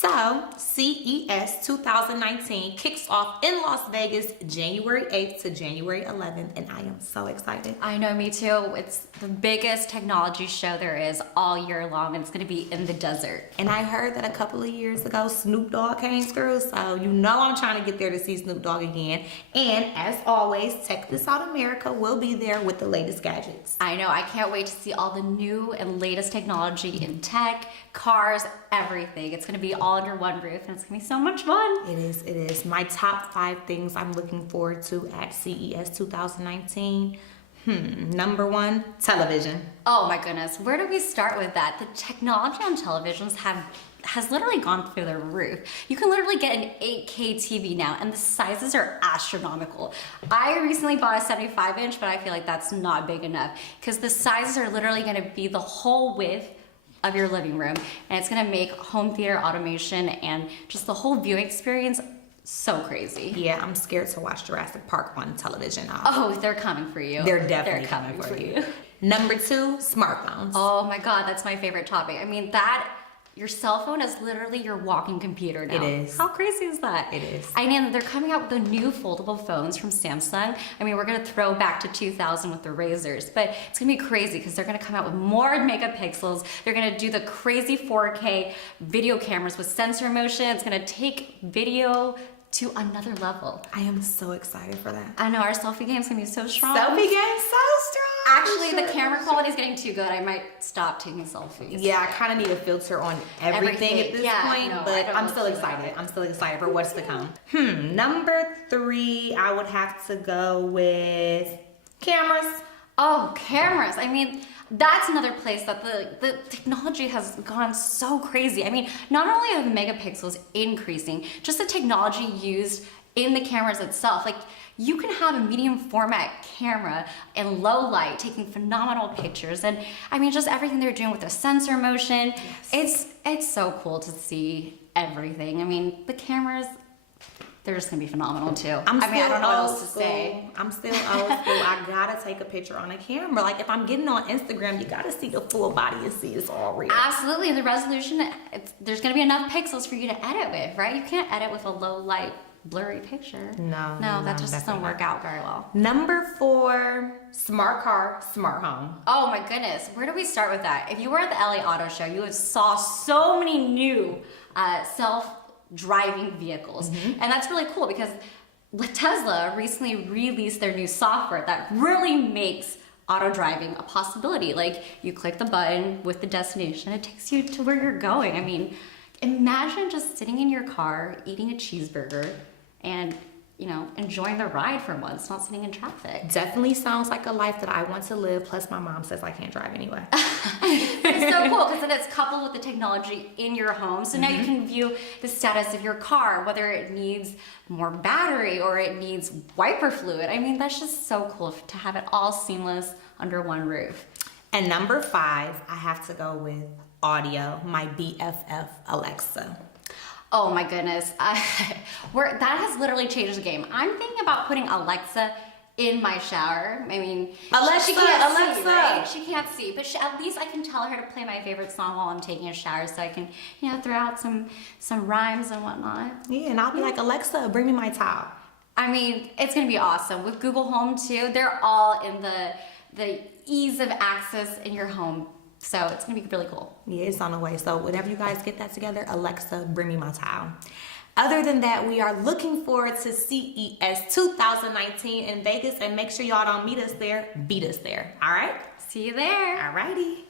So, CES 2019 kicks off in Las Vegas January 8th to January 11th, and I am so excited. I know, me too. It's the biggest technology show there is all year long, and it's going to be in the desert. And I heard that a couple of years ago, Snoop Dogg came through, so you know I'm trying to get there to see Snoop Dogg again. And as always, Tech This Out America will be there with the latest gadgets. I know, I can't wait to see all the new and latest technology in tech, cars, everything. It's going to be all under one roof, and it's going to be so much fun. It is. My top 5 things I'm looking forward to at CES 2019. Number 1, television. Oh my goodness, where do we start with that? The technology on televisions has literally gone through the roof. You can literally get an 8K TV now, and the sizes are astronomical. I recently bought a 75-inch, but I feel like that's not big enough because the sizes are literally going to be the whole width of your living room, and it's going to make home theater automation and just the whole viewing experience so crazy. Yeah, I'm scared to watch Jurassic Park on television now. Oh, they're coming for you. They're definitely coming for you. Number 2, smartphones. Oh my God, that's my favorite topic. I mean, your cell phone is literally your walking computer now. It is. How crazy is that? It is. I mean, they're coming out with the new foldable phones from Samsung. I mean, we're gonna throw back to 2000 with the razors, but it's gonna be crazy because they're gonna come out with more megapixels. They're gonna do the crazy 4K video cameras with sensor motion. It's gonna take video to another level. I am so excited for that. I know, our selfie game's gonna be so strong. Selfie game so strong. Actually, the camera quality is getting too good. I might stop taking selfies. Yeah, I kind of need a filter on everything at this point, no, but I'm still excited. I'm still excited for what's to come. Number 3, I would have to go with cameras. Oh, cameras. I mean, that's another place that the technology has gone so crazy. I mean, not only are the megapixels increasing, just the technology used in the cameras itself. Like, you can have a medium format camera in low light taking phenomenal pictures, and I mean, just everything they're doing with the sensor motion. Yes. It's so cool to see everything. I mean, the cameras, they're just gonna be phenomenal too. I don't know what else to say. I'm still old school. I gotta take a picture on a camera. Like, if I'm getting on Instagram, you gotta see the full body and see it's all real. Absolutely, the resolution, there's gonna be enough pixels for you to edit with, right? You can't edit with a low light, blurry picture. No, that just doesn't work out very well. Number 4, smart car, smart home. Oh my goodness, where do we start with that? If you were at the LA Auto Show, you would saw so many new self-driving vehicles. And that's really cool because Tesla recently released their new software that really makes auto driving a possibility. Like, you click the button with the destination, it takes you to where you're going. I mean, imagine just sitting in your car, eating a cheeseburger, and enjoying the ride for once, not sitting in traffic. Definitely sounds like a life that I want to live, plus my mom says I can't drive anyway. It's so cool because then it's coupled with the technology in your home. So now you can view the status of your car, whether it needs more battery or it needs wiper fluid. I mean, that's just so cool to have it all seamless under one roof. And number 5, I have to go with audio, my BFF Alexa. Oh my goodness, that has literally changed the game. I'm thinking about putting Alexa in my shower. I mean, she can't see, right? She can't see, but at least I can tell her to play my favorite song while I'm taking a shower, so I can, throw out some rhymes and whatnot. Yeah, and I'll be like, Alexa, bring me my towel. I mean, it's gonna be awesome. With Google Home too, they're all in the ease of access in your home. So it's gonna be really cool. Yeah, it's on the way. So whenever you guys get that together, Alexa, bring me my towel. Other than that, we are looking forward to CES 2019 in Vegas, and make sure y'all don't meet us there, beat us there. All right? See you there. All righty.